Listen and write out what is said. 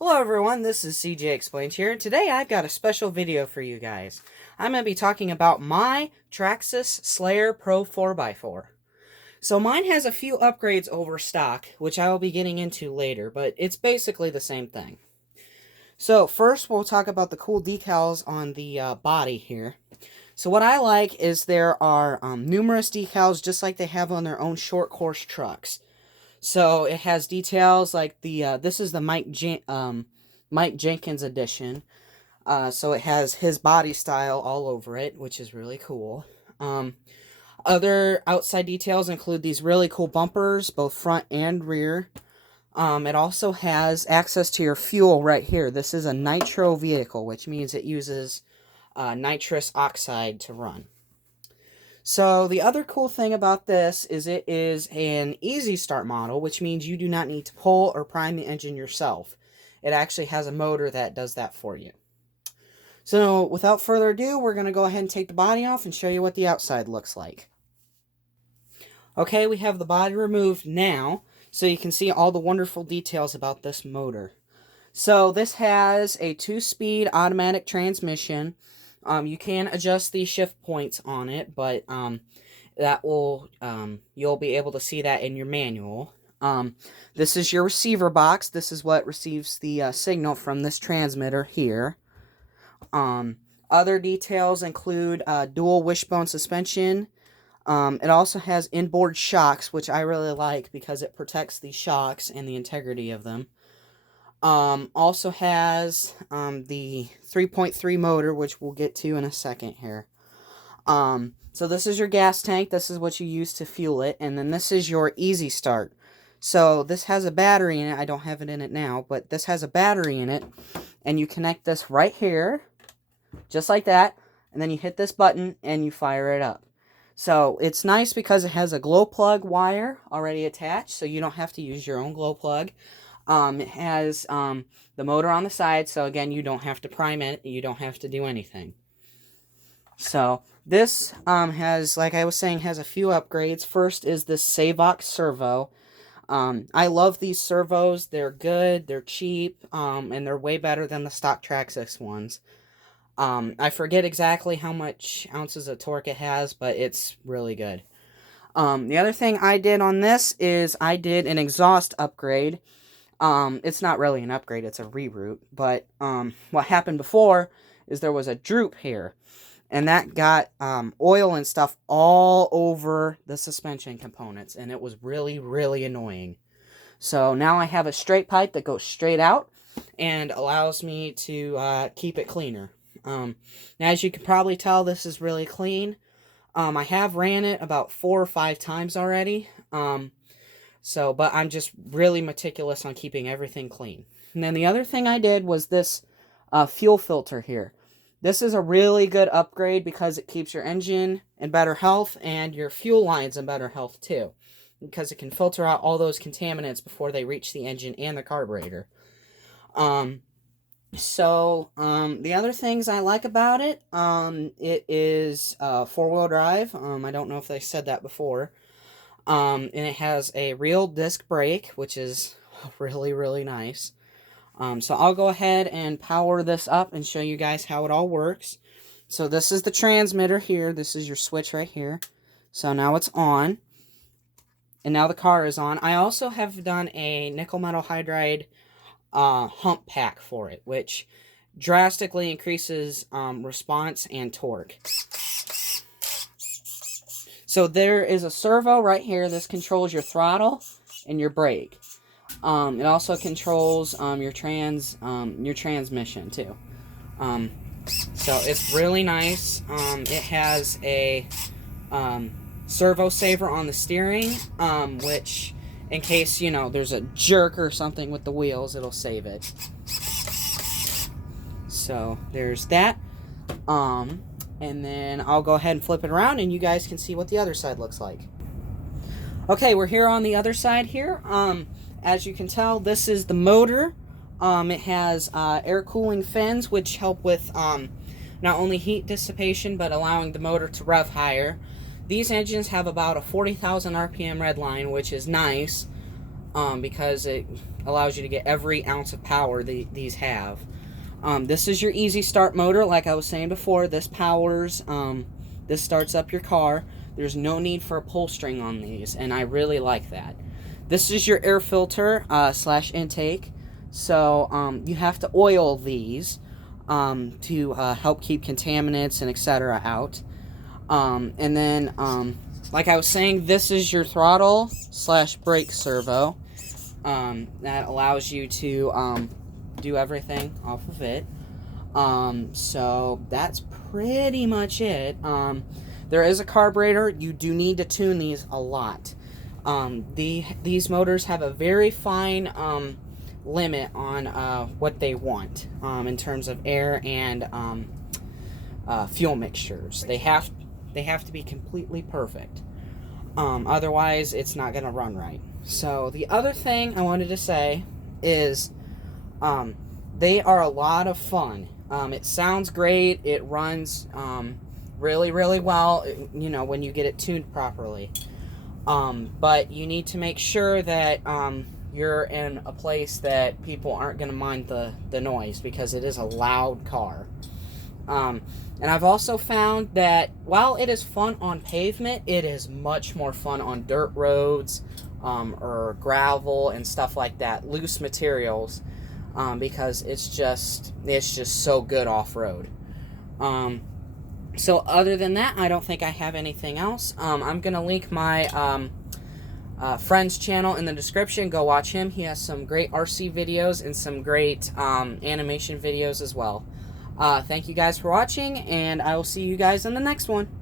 Hello everyone, this is CJ Explains here. Today I've got a special video for you guys. I'm going to be talking about my Traxxas Slayer Pro 4x4. So mine has a few upgrades over stock, which I will be getting into later, but it's basically the same thing. So first we'll talk about the cool decals on the body here. So what I like is there are numerous decals just like they have on their own short course trucks. So it has details like this is the Mike Jenkins edition. So it has his body style all over it, which is really cool. Other outside details include these really cool bumpers, both front and rear. It also has access to your fuel right here. This is a nitro vehicle, which means it uses nitrous oxide to run. So the other cool thing about this is it is an easy start model, which means you do not need to pull or prime the engine yourself. It actually has a motor that does that for you. So without further ado, we're going to go ahead and take the body off and show you what the outside looks like. Okay, we have the body removed now, so you can see all the wonderful details about this motor. So this has a 2-speed automatic transmission. You can adjust the shift points on it, but that will you'll be able to see that in your manual. This is your receiver box. This is what receives the signal from this transmitter here. Other details include dual wishbone suspension. It also has inboard shocks, which I really like because it protects the shocks and the integrity of them. Also has the 3.3 motor, which we'll get to in a second here. So this is your gas tank. This is what you use to fuel it. And then this is your easy start. So this has a battery in it. I don't have it in it now, but this has a battery in it. And you connect this right here, just like that. And then you hit this button and you fire it up. So it's nice because it has a glow plug wire already attached, so you don't have to use your own glow plug. It has the motor on the side, so again, you don't have to prime it. You don't have to do anything. So this has, like I was saying, has a few upgrades. First is this Savox servo. I love these servos. They're good, they're cheap, and they're way better than the stock Traxxas ones. I forget exactly how much ounces of torque it has, but it's really good. The other thing I did on this is I did an exhaust upgrade. It's not really an upgrade, it's a reroute, but what happened before is there was a droop here, and that got oil and stuff all over the suspension components, and it was really, really annoying. So now I have a straight pipe that goes straight out and allows me to keep it cleaner. Now, as you can probably tell, this is really clean. I have ran it about 4 or 5 times already. But I'm just really meticulous on keeping everything clean. And then the other thing I did was this fuel filter here. This is a really good upgrade because it keeps your engine in better health and your fuel lines in better health too, because it can filter out all those contaminants before they reach the engine and the carburetor. The other things I like about it, it is 4-wheel drive. I don't know if they said that before. And it has a real disc brake, which is really, really nice. So I'll go ahead and power this up and show you guys how it all works. So this is the transmitter here. This is your switch right here. So now it's on. And now the car is on. I also have done a nickel metal hydride hump pack for it, which drastically increases response and torque. So there is a servo right here. This controls your throttle and your brake. It also controls your transmission too. So it's really nice. It has a servo saver on the steering, which, in case, you know, there's a jerk or something with the wheels, it'll save it. So there's that. And then I'll go ahead and flip it around and you guys can see what the other side looks like. Okay, we're here on the other side here. As you can tell, this is the motor. It has air cooling fins, which help with not only heat dissipation, but allowing the motor to rev higher. These engines have about a 40,000 RPM redline, which is nice. because it allows you to get every ounce of power these have. This is your easy start motor, like I was saying before. This powers, this starts up your car. There's no need for a pull string on these, and I really like that. This is your air filter slash intake. So you have to oil these to help keep contaminants and etc. out. And then, like I was saying, this is your throttle slash brake servo. That allows you to do everything off of it. So that's pretty much it. There is a carburetor. You do need to tune these a lot. These motors have a very fine limit on what they want in terms of air and fuel mixtures. They have to be completely perfect. Otherwise, it's not going to run right. So the other thing I wanted to say is they are a lot of fun. It sounds great. It runs really, really well, you know, when you get it tuned properly. But you need to make sure that you're in a place that people aren't going to mind the noise, because it is a loud car. And I've also found that while it is fun on pavement, it is much more fun on dirt roads or gravel and stuff like that, loose materials, because it's just so good off-road. So other than that, I don't think I have anything else. I'm going to link my friend's channel in the description. Go watch him. He has some great RC videos and some great animation videos as well. Thank you guys for watching, and I will see you guys in the next one.